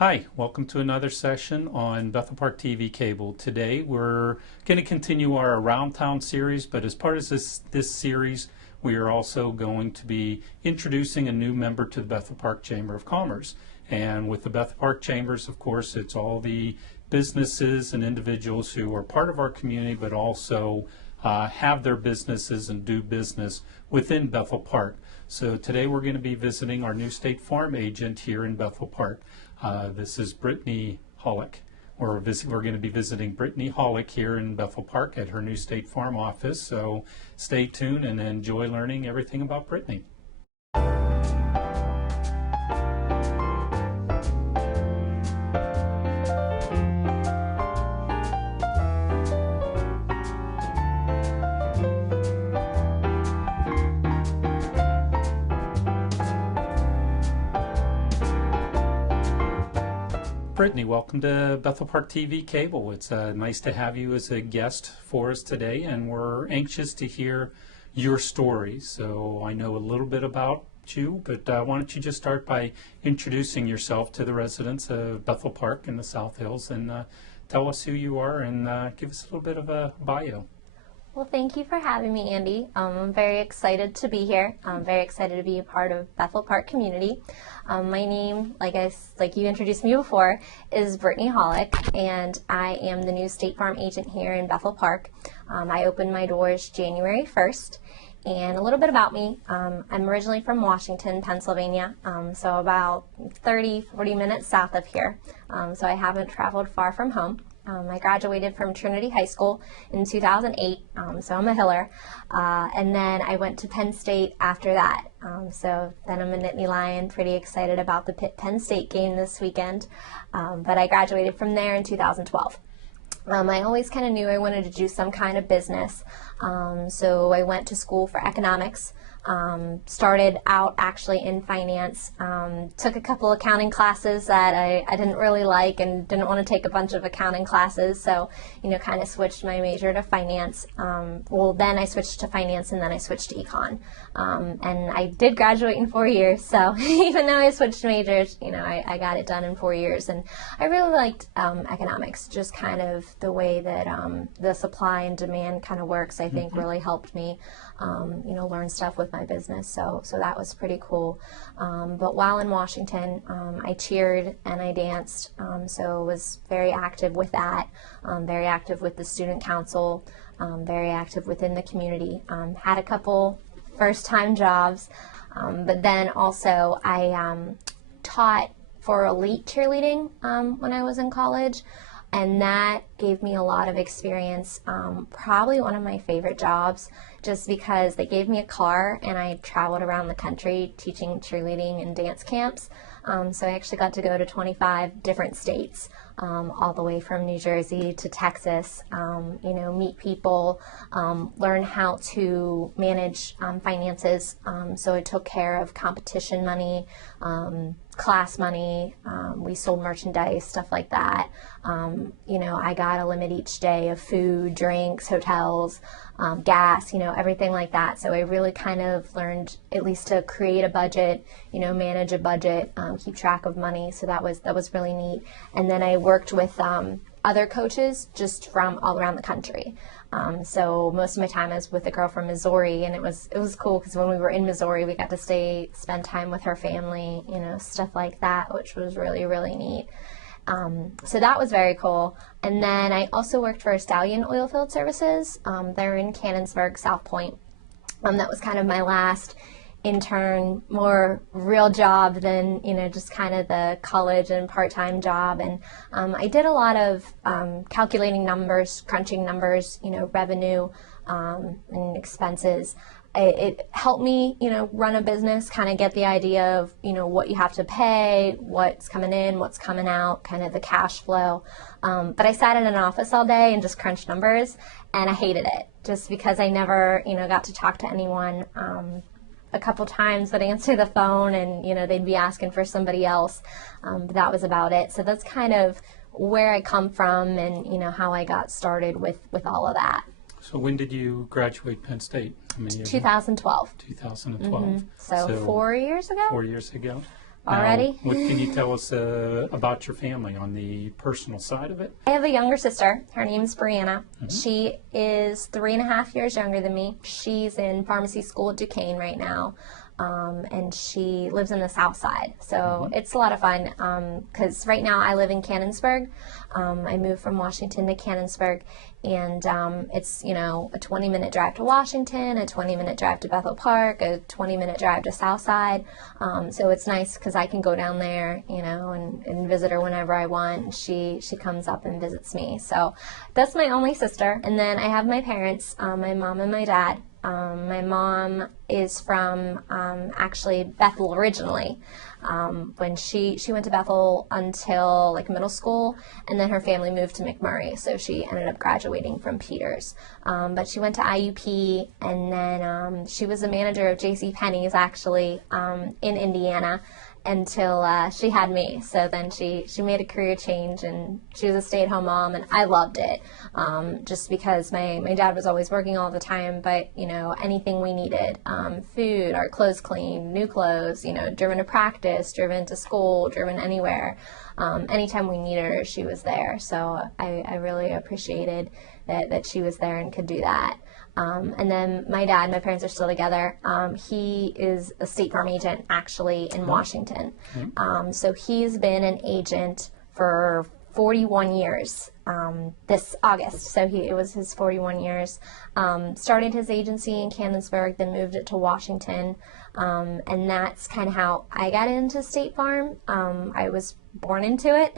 Hi, welcome to another session on Bethel Park TV Cable. Today we're going to continue our Around Town series, but as part of this series, we are also going to be introducing a new member to the Bethel Park Chamber of Commerce. And with the Bethel Park Chambers, of course, it's all the businesses and individuals who are part of our community, but also have their businesses and do business within Bethel Park. So today we're going to be visiting our new State Farm agent here in Bethel Park. This is Brittany Hollick. We're going to be visiting Brittany Hollick here in Bethel Park at her new State Farm office. So stay tuned and enjoy learning everything about Brittany. Brittany, welcome to Bethel Park TV Cable. It's nice to have you as a guest for us today, and we're anxious to hear your story. So I know a little bit about you, but why don't you just start by introducing yourself to the residents of Bethel Park in the South Hills, and tell us who you are and give us a little bit of a bio. Well, thank you for having me, Andy. I'm very excited to be here. I'm very excited to be a part of Bethel Park community. My name, like you introduced me before, is Brittany Hollick, and I am the new State Farm agent here in Bethel Park. I opened my doors January 1st. And a little bit about me, I'm originally from Washington, Pennsylvania, so about 30-40 minutes south of here. So I haven't traveled far from home. I graduated from Trinity High School in 2008, so I'm a Hiller. And then I went to Penn State after that. So then I'm a Nittany Lion, pretty excited about the Pitt-Penn State game this weekend. But I graduated from there in 2012. I always kind of knew I wanted to do some kind of business, so I went to school for economics. Started out actually in finance, took a couple accounting classes that I didn't really like and didn't want to take a bunch of accounting classes, so kind of switched my major to finance. Well, then I switched to finance and then I switched to econ, and I did graduate in 4 years, so even though I switched majors, I got it done in 4 years. And I really liked economics, just kind of the way that the supply and demand kind of works. I think really helped me learn stuff with my business, so that was pretty cool. But while in Washington, I cheered and I danced, so was very active with that, very active with the student council, very active within the community. Had a couple first-time jobs, but then also I taught for elite cheerleading when I was in college. And that gave me a lot of experience, probably one of my favorite jobs, just because they gave me a car and I traveled around the country teaching cheerleading and dance camps. So I actually got to go to 25 different states, all the way from New Jersey to Texas, meet people, learn how to manage finances. So I took care of competition money, class money, we sold merchandise, stuff like that. I got a limit each day of food, drinks, hotels, gas, everything like that. So I really kind of learned at least to create a budget, manage a budget, keep track of money. So that was really neat. And then I worked with other coaches just from all around the country. So most of my time I was with a girl from Missouri, and it was cool because when we were in Missouri, we got to spend time with her family, stuff like that, which was really, really neat. So that was very cool. And then I also worked for Stallion Oilfield Services. They're in Canonsburg, South Point. That was kind of my last intern, more real job than, just kind of the college and part-time job. And I did a lot of calculating numbers, crunching numbers, revenue and expenses. It helped me, run a business, kind of get the idea of, what you have to pay, what's coming in, what's coming out, kind of the cash flow. But I sat in an office all day and just crunched numbers, and I hated it just because I never, got to talk to anyone. A couple times I'd answer the phone and, they'd be asking for somebody else. But that was about it. So that's kind of where I come from and, how I got started with all of that. So when did you graduate Penn State? How many years 2012. 2012. So 4 years ago? 4 years ago. already. Now, what can you tell us about your family on the personal side of it? I have a younger sister. Her name's Brianna. She is 3.5 years younger than me. She's in pharmacy school at Duquesne right now. And she lives in the south side. So it's a lot of fun because right now I live in Canonsburg. I moved from Washington to Canonsburg, and it's, a 20-minute drive to Washington, a 20-minute drive to Bethel Park, a 20-minute drive to Southside. So it's nice because I can go down there, and visit her whenever I want. She comes up and visits me. So that's my only sister. And then I have my parents, my mom and my dad. My mom is from actually Bethel originally. When she went to Bethel until middle school, and then her family moved to McMurray, so she ended up graduating from Peters. But she went to IUP, and then she was a manager of J.C. Penney's actually in Indiana until she had me. So then she made a career change, and she was a stay-at-home mom, and I loved it, just because my dad was always working all the time, but anything we needed, food, our clothes cleaned, new clothes, driven to practice, driven to school, driven anywhere, anytime we needed her, she was there. So I really appreciated that she was there and could do that. And then my dad, my parents are still together. He is a State Farm agent actually in Washington. So he's been an agent for 41 years this August. So it was his 41 years. Started his agency in Canonsburg, then moved it to Washington. And that's kind of how I got into State Farm. I was born into it.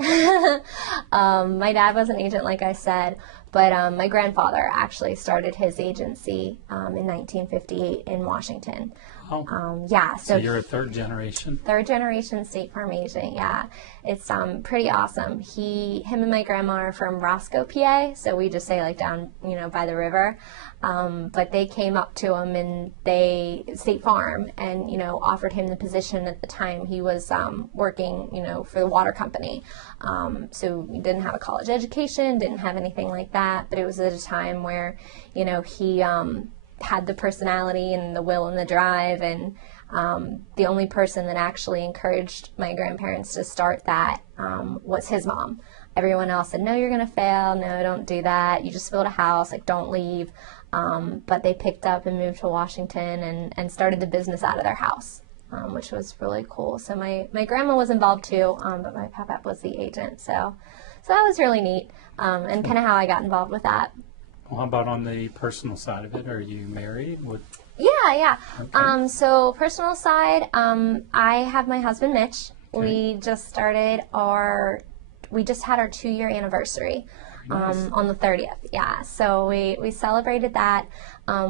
My dad was an agent, like I said, but my grandfather actually started his agency in 1958 in Washington. Oh. Yeah. So you're a third generation? Third generation State Farm agent, yeah. It's pretty awesome. Him and my grandma are from Roscoe, PA, so we just say down, by the river. But they came up to him and State Farm, and, offered him the position at the time. He was working, for the water company. So he didn't have a college education, didn't have anything like that, but it was at a time where, he had the personality and the will and the drive, and the only person that actually encouraged my grandparents to start that was his mom. Everyone else said, no, you're going to fail. No, don't do that. You just build a house. Don't leave. But they picked up and moved to Washington and started the business out of their house, which was really cool. So my grandma was involved too, but my papa was the agent. So that was really neat, and kind of how I got involved with that. Well, how about on the personal side of it? Are you married? Yeah. Okay. So personal side, I have my husband, Mitch. Okay. We just had our 2-year anniversary. Nice. On the 30th, yeah. So we celebrated that.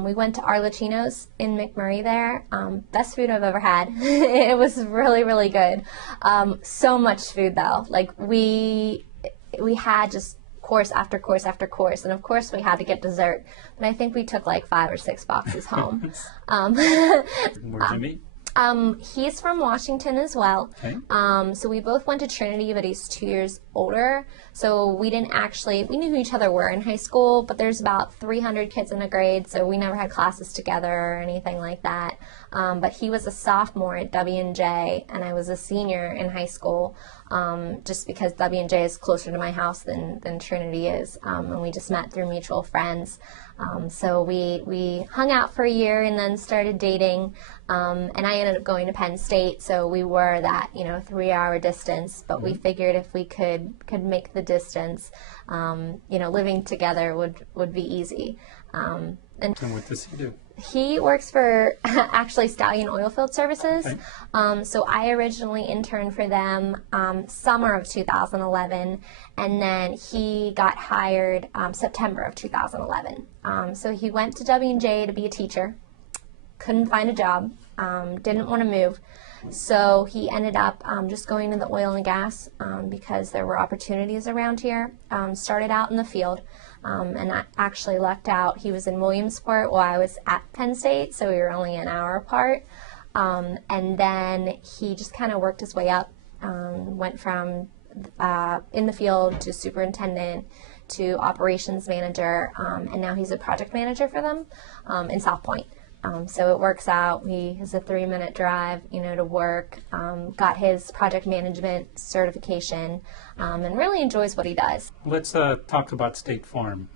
We went to Arlecchino's in McMurray there. Best food I've ever had. It was really, really good. So much food though. We had just course after course after course, and of course we had to get dessert. But I think we took 5 or 6 boxes home. Where'd you meet? He's from Washington as well. Okay. So we both went to Trinity, but he's 2 years older. So we knew who each other were in high school, but there's about 300 kids in a grade, so we never had classes together or anything like that. But he was a sophomore at W&J, and I was a senior in high school, just because W&J is closer to my house than Trinity is, and we just met through mutual friends. So we hung out for a year and then started dating, and I ended up going to Penn State, so we were that 3-hour distance, but we figured if we could make the distance, living together would be easy. And what does he do? He works for actually Stallion Oilfield Services. Okay. So I originally interned for them summer of 2011, and then he got hired September of 2011. So he went to W&J to be a teacher, couldn't find a job, didn't want to move. So he ended up just going to the oil and gas because there were opportunities around here. Started out in the field. And I actually lucked out. He was in Williamsport while I was at Penn State, so we were only an hour apart. And then he just kind of worked his way up, went from in the field to superintendent to operations manager, and now he's a project manager for them in South Point. So it works out. He has a 3-minute drive, to work, got his project management certification, and really enjoys what he does. Let's talk about State Farm.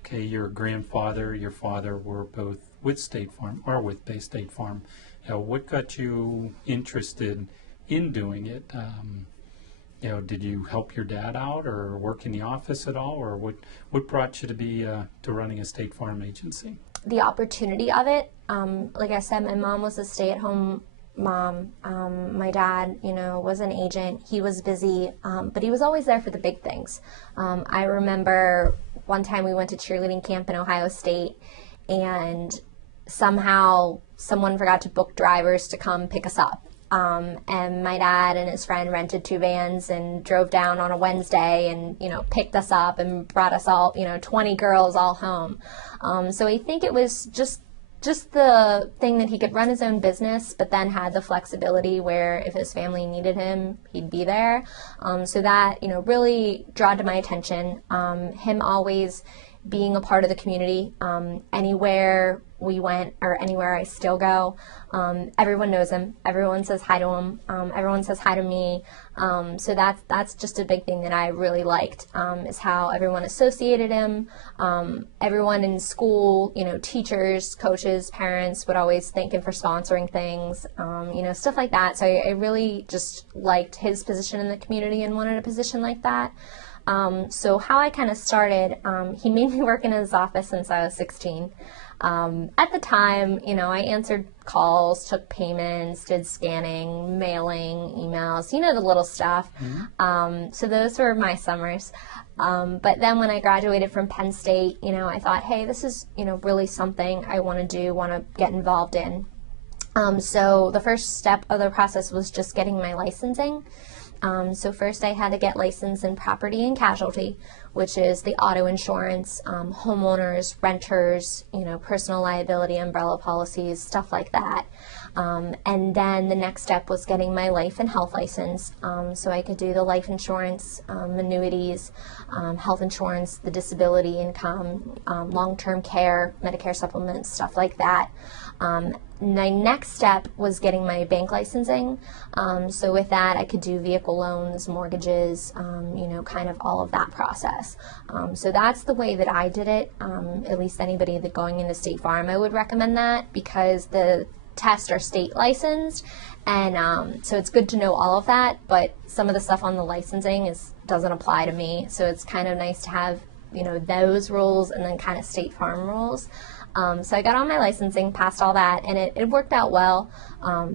Okay, your grandfather, your father were both with State Farm, or with Bay State Farm. What got you interested in doing it? Did you help your dad out or work in the office at all, or what brought you to be to running a State Farm agency? The opportunity of it. Like I said, my mom was a stay-at-home mom. My dad, was an agent. He was busy, but he was always there for the big things. I remember one time we went to cheerleading camp in Ohio State, and somehow someone forgot to book drivers to come pick us up. And my dad and his friend rented 2 vans and drove down on a Wednesday and, picked us up and brought us all, 20 girls all home. So I think it was just the thing that he could run his own business, but then had the flexibility where if his family needed him, he'd be there. So that, really drew to my attention. Him always being a part of the community, anywhere we went or anywhere I still go, everyone knows him. Everyone says hi to him. Everyone says hi to me. So that's just a big thing that I really liked, is how everyone associated him. Everyone in school, teachers, coaches, parents would always thank him for sponsoring things, stuff like that. So I really just liked his position in the community and wanted a position like that. So how I kind of started, he made me work in his office since I was 16. At the time, I answered calls, took payments, did scanning, mailing, emails, the little stuff. Mm-hmm. So those were my summers. But then when I graduated from Penn State, I thought, hey, this is, really something I want to do, want to get involved in. So the first step of the process was just getting my licensing. So first I had to get licensed in property and casualty, which is the auto insurance, homeowners, renters, personal liability, umbrella policies, stuff like that. And then the next step was getting my life and health license, so I could do the life insurance, annuities, health insurance, the disability income, long-term care, Medicare supplements, stuff like that. My next step was getting my bank licensing. So with that, I could do vehicle loans, mortgages, kind of all of that process. So that's the way that I did it. At least anybody that going into State Farm, I would recommend that, because the tests are state licensed, and so it's good to know all of that. But some of the stuff on the licensing doesn't apply to me. So it's kind of nice to have those rules and then kind of State Farm rules. So I got all my licensing, passed all that, and it worked out well,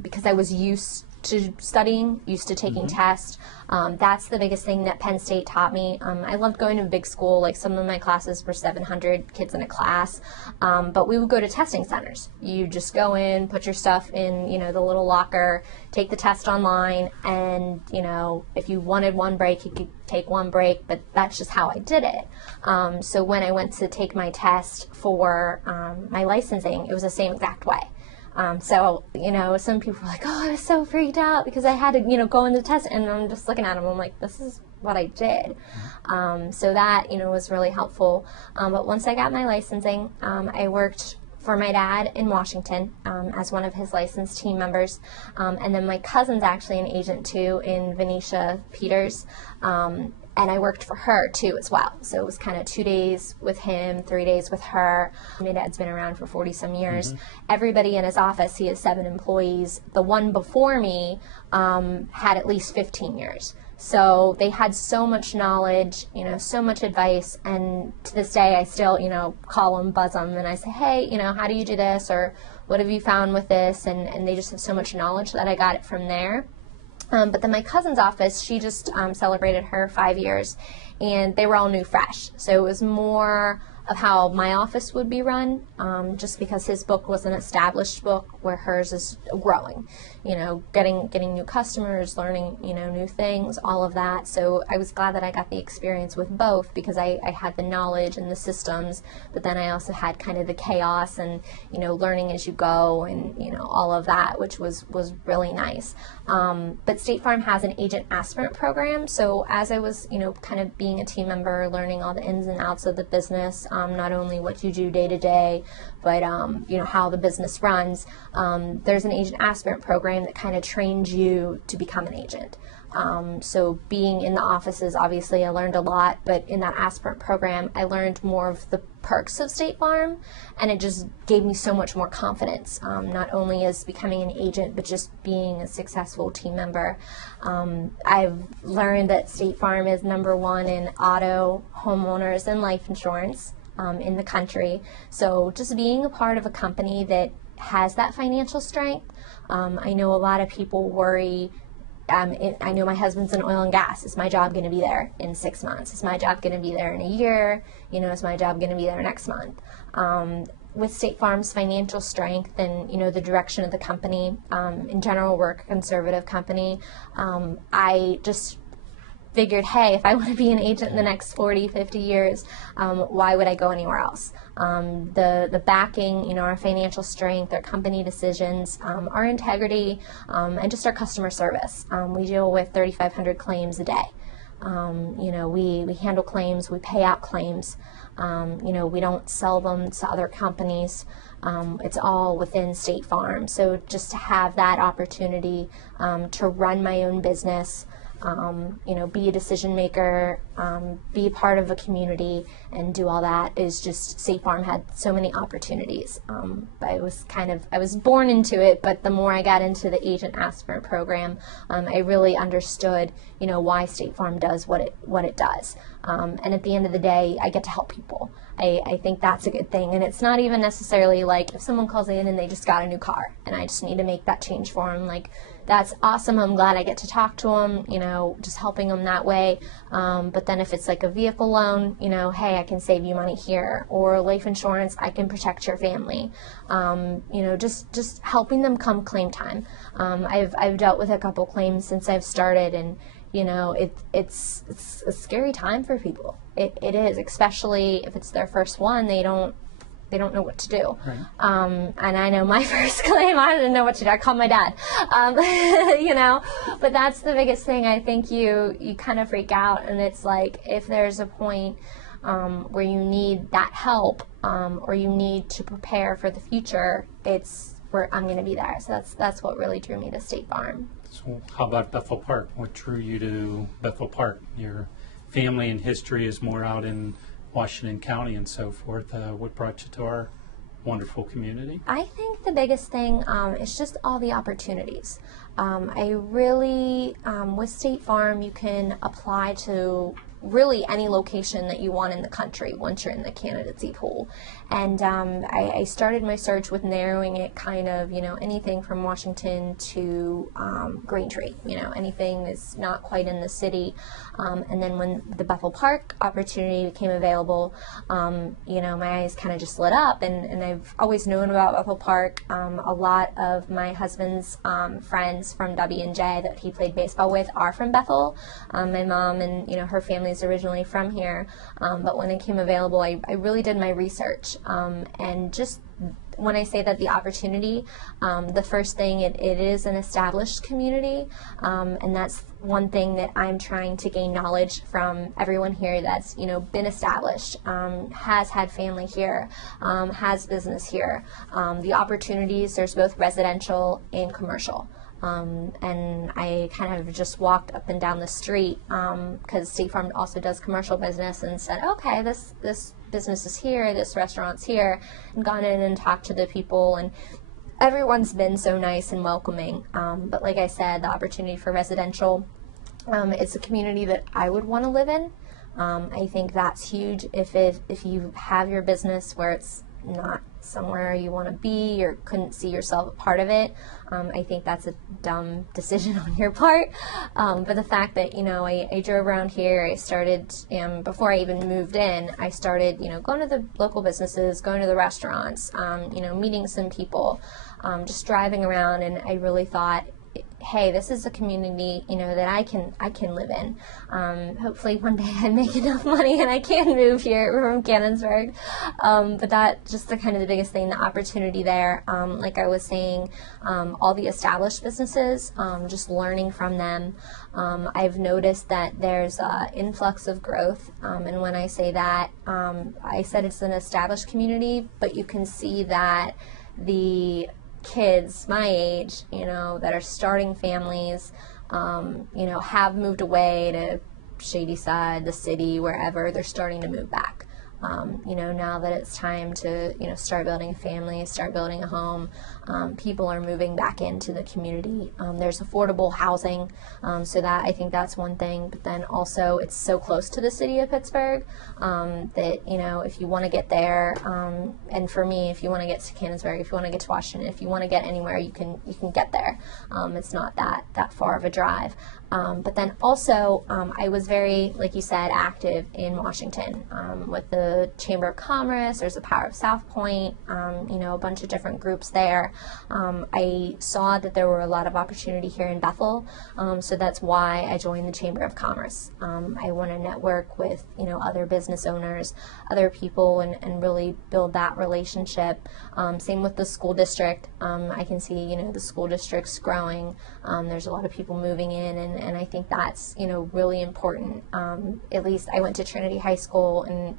because I was used to studying, used to taking tests. That's the biggest thing that Penn State taught me. I loved going to a big school. Like, some of my classes were 700 kids in a class, but we would go to testing centers. You just go in, put your stuff in, the little locker, take the test online, and, if you wanted one break, you could take one break, but that's just how I did it. So when I went to take my test for my licensing, it was the same exact way. So, some people were like, oh, I was so freaked out because I had to, go in the test, and I'm just looking at them, I'm like, this is what I did. So that, was really helpful. But once I got my licensing, I worked for my dad in Washington as one of his licensed team members. And then my cousin's actually an agent too in Venetia Peters. And I worked for her too as well. So it was kind of 2 days with him, 3 days with her. My dad's been around for 40-some years. Everybody in his office, he has 7 employees. The one before me had at least 15 years. So they had so much knowledge, so much advice. And to this day, I still, call them, buzz them, and I say, hey, how do you do this? Or what have you found with this? And they just have so much knowledge that I got it from there. But then my cousin's office, she just celebrated her 5 years, and they were all new, fresh. So it was more of how my office would be run, just because his book was an established book where hers is growing, getting new customers, learning, new things, all of that. So I was glad that I got the experience with both, because I had the knowledge and the systems, but then I also had kind of the chaos and, learning as you go and, all of that, which was really nice. But State Farm has an agent aspirant program. So as I was, kind of being a team member, learning all the ins and outs of the business, not only what you do day to day, but, how the business runs, there's an agent aspirant program that kind of trains you to become an agent. So being in the offices, obviously I learned a lot, but in that aspirant program, I learned more of the perks of State Farm, and it just gave me so much more confidence, not only as becoming an agent, but just being a successful team member. I've learned that State Farm is #1 in auto, homeowners, and life insurance in the country. So just being a part of a company that has that financial strength, I know a lot of people worry. I know my husband's in oil and gas. Is my job going to be there in 6 months? Is my job going to be there in a year? Is my job going to be there next month? With State Farm's financial strength and, the direction of the company, in general, we're a conservative company. I just figured, hey, if I want to be an agent in the next 40, 50 years, why would I go anywhere else? The backing, our financial strength, our company decisions, our integrity, and just our customer service. We deal with 3,500 claims a day. We handle claims, we pay out claims. We don't sell them to other companies. It's all within State Farm. So just to have that opportunity to run my own business, be a decision maker, be a part of a community, and do all that is just, State Farm had so many opportunities. I was born into it, but the more I got into the agent aspirant program, I really understood, why State Farm does what it does. And at the end of the day, I get to help people. I think that's a good thing. And it's not even necessarily like if someone calls in and they just got a new car and I just need to make that change for them, like, that's awesome. I'm glad I get to talk to them, just helping them that way. But then if it's like a vehicle loan, hey, I can save you money here. Or life insurance, I can protect your family. Just helping them come claim time. I've dealt with a couple claims since I've started, and it's a scary time for people. It is, especially if it's their first one. They don't know what to do. Right. And I know my first claim, I didn't know what to do. I called my dad. But that's the biggest thing. I think you kind of freak out, and it's like, if there's a point where you need that help, or you need to prepare for the future, it's where I'm going to be there. So that's what really drew me to State Farm. So how about Bethel Park? What drew you to Bethel Park? Your family and history is more out in Washington County and so forth. What brought you to our wonderful community? I think the biggest thing is just all the opportunities. I really, with State Farm, you can apply to really any location that you want in the country once you're in the candidacy pool. And I started my search with narrowing it kind of, anything from Washington to Braintree, anything that's not quite in the city. And then when the Bethel Park opportunity became available, my eyes kind of just lit up, and I've always known about Bethel Park. A lot of my husband's friends from W&J that he played baseball with are from Bethel. My mom and, her family is originally from here, but when it came available, I really did my research, and just when I say that the opportunity, the first thing, it is an established community, and that's one thing that I'm trying to gain knowledge from everyone here that's, been established, has had family here, has business here. The opportunities, there's both residential and commercial. And I kind of just walked up and down the street, because State Farm also does commercial business, and said, okay, this business is here, this restaurant's here, and gone in and talked to the people, and everyone's been so nice and welcoming. But like I said, the opportunity for residential, it's a community that I would want to live in. I think that's huge if you have your business where it's not somewhere you want to be or couldn't see yourself a part of it. I think that's a dumb decision on your part. But the fact that, I drove around here, I started, before I even moved in, I started, going to the local businesses, going to the restaurants, meeting some people, just driving around, and I really thought, hey, this is a community, that I can live in. Hopefully one day I make enough money and I can move here from Cannonsburg. But that just the kind of the biggest thing, the opportunity there. Like I was saying, all the established businesses, just learning from them. I've noticed that there's an influx of growth. And when I say that, I said it's an established community, but you can see that the kids my age, that are starting families, have moved away to Shadyside, the city, wherever, they're starting to move back. Now that it's time to, start building a family, start building a home, people are moving back into the community. There's affordable housing, so that I think that's one thing. But then also it's so close to the city of Pittsburgh that, if you want to get there, and for me, if you want to get to Cannonsburg, if you want to get to Washington, if you want to get anywhere, you can get there. It's not that far of a drive. But then also, I was very, like you said, active in Washington with the Chamber of Commerce. There's the Power of South Point, a bunch of different groups there. I saw that there were a lot of opportunity here in Bethel, so that's why I joined the Chamber of Commerce. I want to network with, other business owners, other people, and really build that relationship. Same with the school district. I can see, the school district's growing. There's a lot of people moving in, and I think that's, really important. At least I went to Trinity High School, and,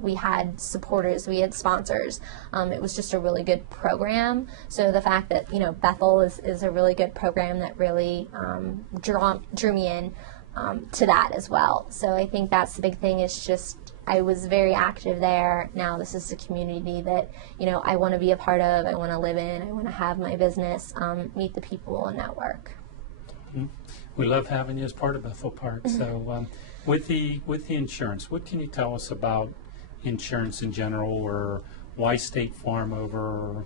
we had supporters, we had sponsors. It was just a really good program. So the fact that, Bethel is a really good program that really drew me in to that as well. So I think that's the big thing, is just I was very active there. Now this is a community that, I want to be a part of, I want to live in, I want to have my business, meet the people and network. We love having you as part of Bethel Park. So with the insurance, what can you tell us about insurance in general, or why State Farm over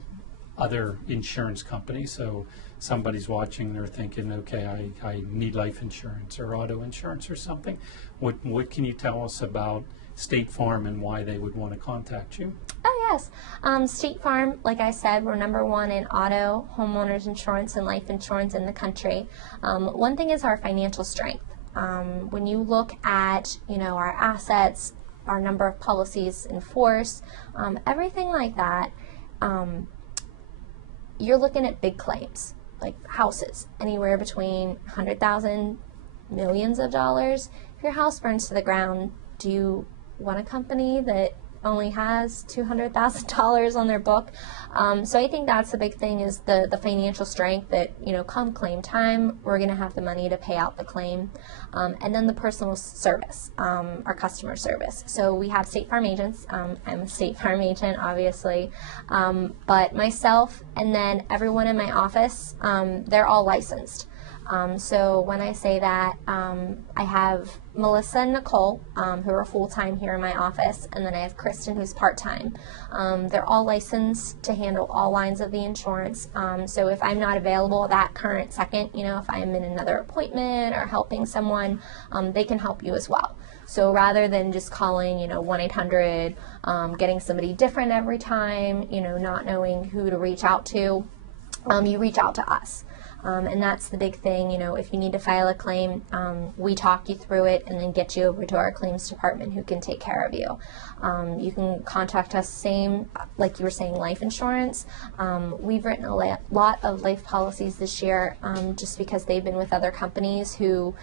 other insurance companies? So somebody's watching, they're thinking, okay, I need life insurance or auto insurance or something. What can you tell us about State Farm and why they would want to contact you? Oh, yes. State Farm, like I said, we're #1 in auto, homeowners insurance, and life insurance in the country. One thing is our financial strength. When you look at, our assets, our number of policies in force, everything like that, you're looking at big claims, like houses, anywhere between 100,000, millions of dollars. If your house burns to the ground, do you want a company that only has $200,000 on their book? So I think that's the big thing, is the financial strength that, come claim time, we're going to have the money to pay out the claim. And then the personal service, our customer service. So we have State Farm agents. I'm a State Farm agent, obviously. But myself and then everyone in my office, they're all licensed. So when I say that, I have Melissa and Nicole, who are full-time here in my office, and then I have Kristen, who's part-time. They're all licensed to handle all lines of the insurance. So if I'm not available at that current second, if I'm in another appointment or helping someone, they can help you as well. So rather than just calling, 1-800, getting somebody different every time, not knowing who to reach out to, you reach out to us. And that's the big thing, if you need to file a claim, we talk you through it and then get you over to our claims department, who can take care of you. You can contact us, same, like you were saying, life insurance. We've written a lot of life policies this year, just because they've been with other companies who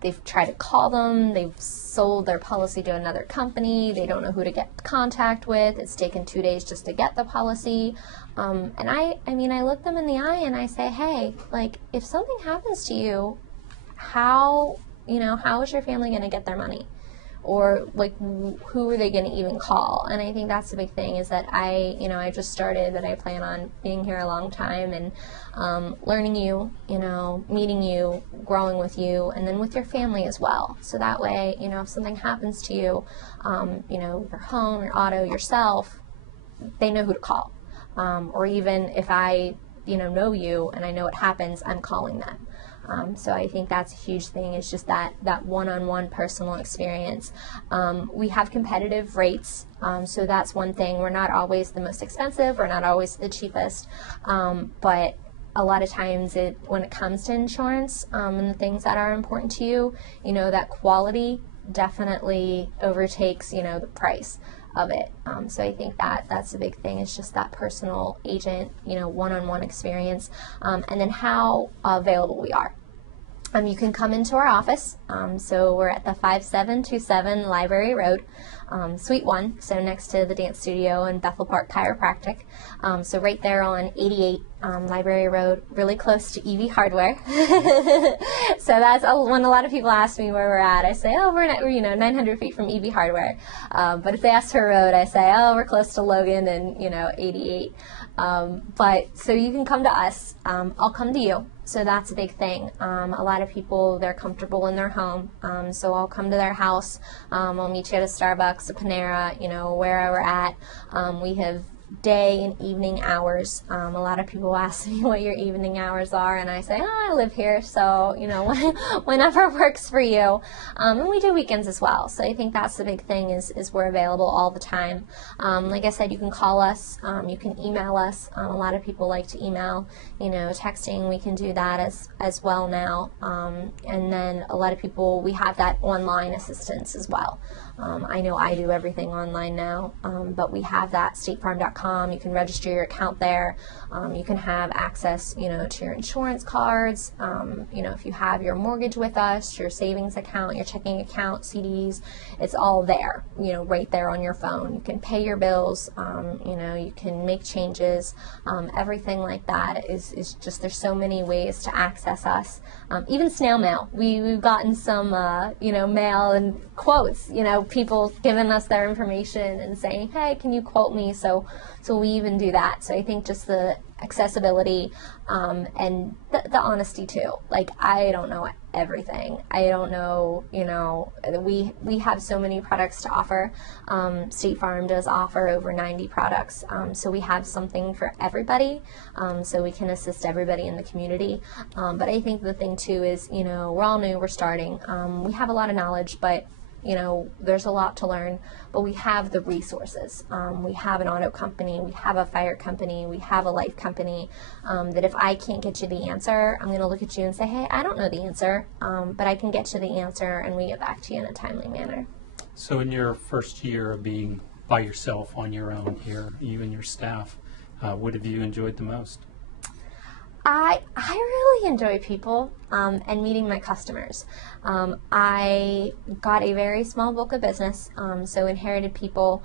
they've tried to call them, they've sold their policy to another company, they don't know who to get contact with, it's taken 2 days just to get the policy. And I look them in the eye and I say, hey, like, if something happens to you, how is your family going to get their money? Or, like, who are they going to even call? And I think that's the big thing, is that I just started, but I plan on being here a long time and learning you, meeting you, growing with you, and then with your family as well. So that way, if something happens to you, your home, your auto, yourself, they know who to call. Or even if I, know you and I know what happens, I'm calling them. So I think that's a huge thing, is just that one-on-one personal experience. We have competitive rates, so that's one thing. We're not always the most expensive, we're not always the cheapest, but a lot of times when it comes to insurance and the things that are important to you, that quality definitely overtakes, the price of it. So I think that's a big thing. It's just that personal agent, one-on-one experience, and then how available we are. You can come into our office. So we're at the 5727 Library Road, Suite 1, so next to the dance studio and Bethel Park Chiropractic. So right there on 88 Library Road, really close to EV Hardware. So that's when a lot of people ask me where we're at. I say, oh, we're 900 feet from EV Hardware. But if they ask for a road, I say, oh, we're close to Logan and 88. But so you can come to us. I'll come to you. So that's a big thing. A lot of people, they're comfortable in their home. So I'll come to their house. I'll meet you at a Starbucks, a Panera, wherever we're at. We have day and evening hours. A lot of people ask me what your evening hours are, and I say, oh, I live here, so whenever works for you. And we do weekends as well. So I think that's the big thing, is we're available all the time. Like I said, you can call us, you can email us. A lot of people like to email, texting. We can do that as well now. And then a lot of people, we have that online assistance as well. I know I do everything online now, but we have that, statefarm.com. You can register your account there. You can have access, to your insurance cards. If you have your mortgage with us, your savings account, your checking account, CDs, it's all there, right there on your phone. You can pay your bills, you can make changes. Everything like that is just, there's so many ways to access us. Even snail mail. We've gotten some, mail and quotes, people giving us their information and saying, hey, can you quote me? So we even do that. So I think just the accessibility and the honesty too. Like, I don't know everything. I don't know, we have so many products to offer. State Farm does offer over 90 products. So we have something for everybody. So we can assist everybody in the community. But I think the thing too is, we're all new, we're starting. We have a lot of knowledge, but there's a lot to learn, but we have the resources. We have an auto company, we have a fire company, we have a life company, that if I can't get you the answer, I'm going to look at you and say, hey, I don't know the answer, but I can get you the answer, and we get back to you in a timely manner. So in your first year of being by yourself on your own here, you and your staff, what have you enjoyed the most? I really enjoy people and meeting my customers. I got a very small book of business, so inherited people.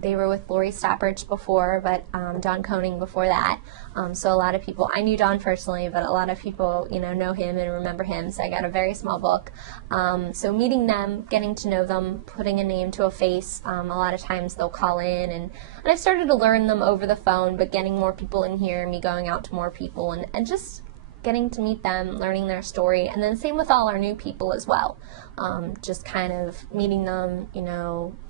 They were with Lori Stappridge before, but Don Koning before that. So a lot of people, I knew Don personally, but a lot of people, know him and remember him. So I got a very small book. So meeting them, getting to know them, putting a name to a face. A lot of times they'll call in, and I started to learn them over the phone, but getting more people in here, me going out to more people, and just getting to meet them, learning their story, and then same with all our new people as well. Just kind of meeting them,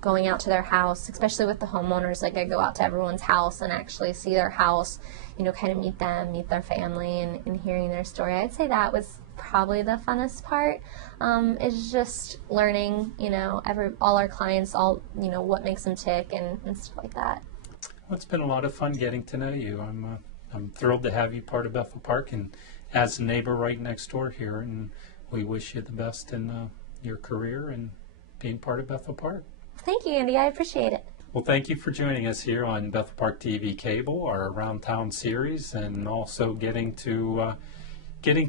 going out to their house, especially with the homeowners. Like, I go out to everyone's house and actually see their house, kind of meet them, meet their family, and hearing their story. I'd say that was probably the funnest part, is just learning, all our clients, what makes them tick and stuff like that. Well, it's been a lot of fun getting to know you. I'm thrilled to have you part of Bethel Park and as a neighbor right next door here, and we wish you the best in your career and being part of Bethel Park. Thank you, Andy. I appreciate it. Well, thank you for joining us here on Bethel Park TV Cable, our Around Town series, and also getting to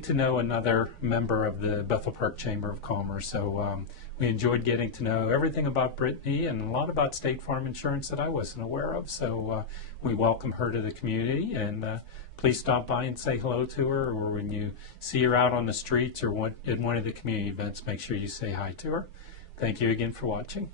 know another member of the Bethel Park Chamber of Commerce. So we enjoyed getting to know everything about Brittany and a lot about State Farm Insurance that I wasn't aware of. So we welcome her to the community, and please stop by and say hello to her, or when you see her out on the streets or at one of the community events, make sure you say hi to her. Thank you again for watching.